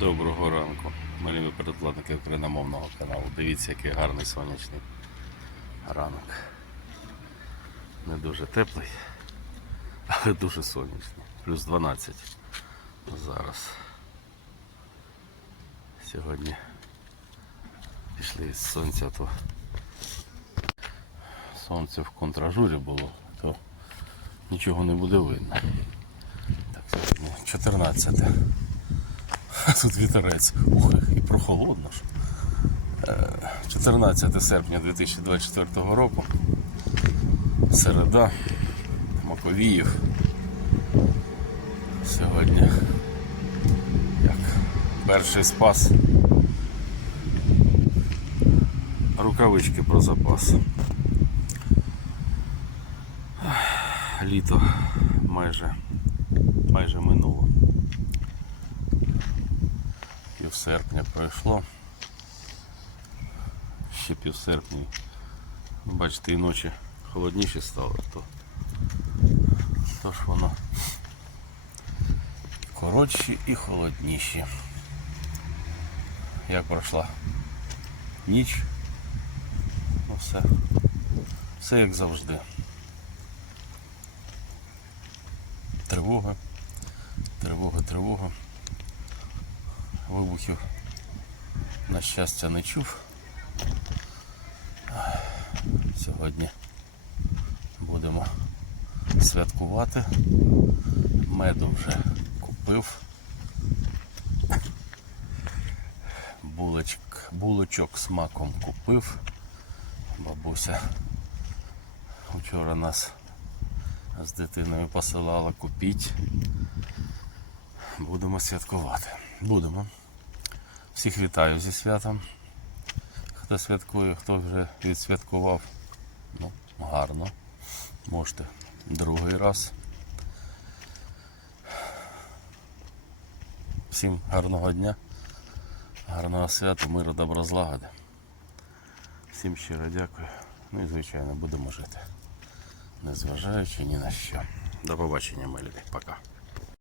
Доброго ранку, малі передплатники україномовного каналу. Дивіться, який гарний сонячний ранок. Не дуже теплий, але дуже сонячний. Плюс 12 зараз. Сьогодні пішли з сонця, то сонце в контражурі було, то нічого не буде видно. Так, сьогодні 14. А Тут вітерець. Ух, і прохолодно ж. Е, 14 серпня 2024 року. Середа. Маковіїв. Сьогодні як перший спас. Рукавички про запас. Літо майже майже минуло серпня пройшло. Ще пів серпня. Ну, Бачите, і ночі холодніші стало, то, то ж воно коротші і холодніші. Як пройшла ніч, ну все, все як завжди. Тривога, тривога, тривога вибухів, на щастя, не чув. Сьогодні будемо святкувати. Меду вже купив. Булочок, булочок з купив. Бабуся вчора нас з дитиною посилала купіть. Будемо святкувати. Будемо. Всіх вітаю зі святом. Хто святкує, хто вже відсвяткував. Ну, гарно. Можете другий раз. Всім гарного дня, гарного свята, миру, добра злагоди. Всім щиро дякую. Ну і звичайно будемо жити. Незважаючи ні на що. До побачення, мої любі. Пока.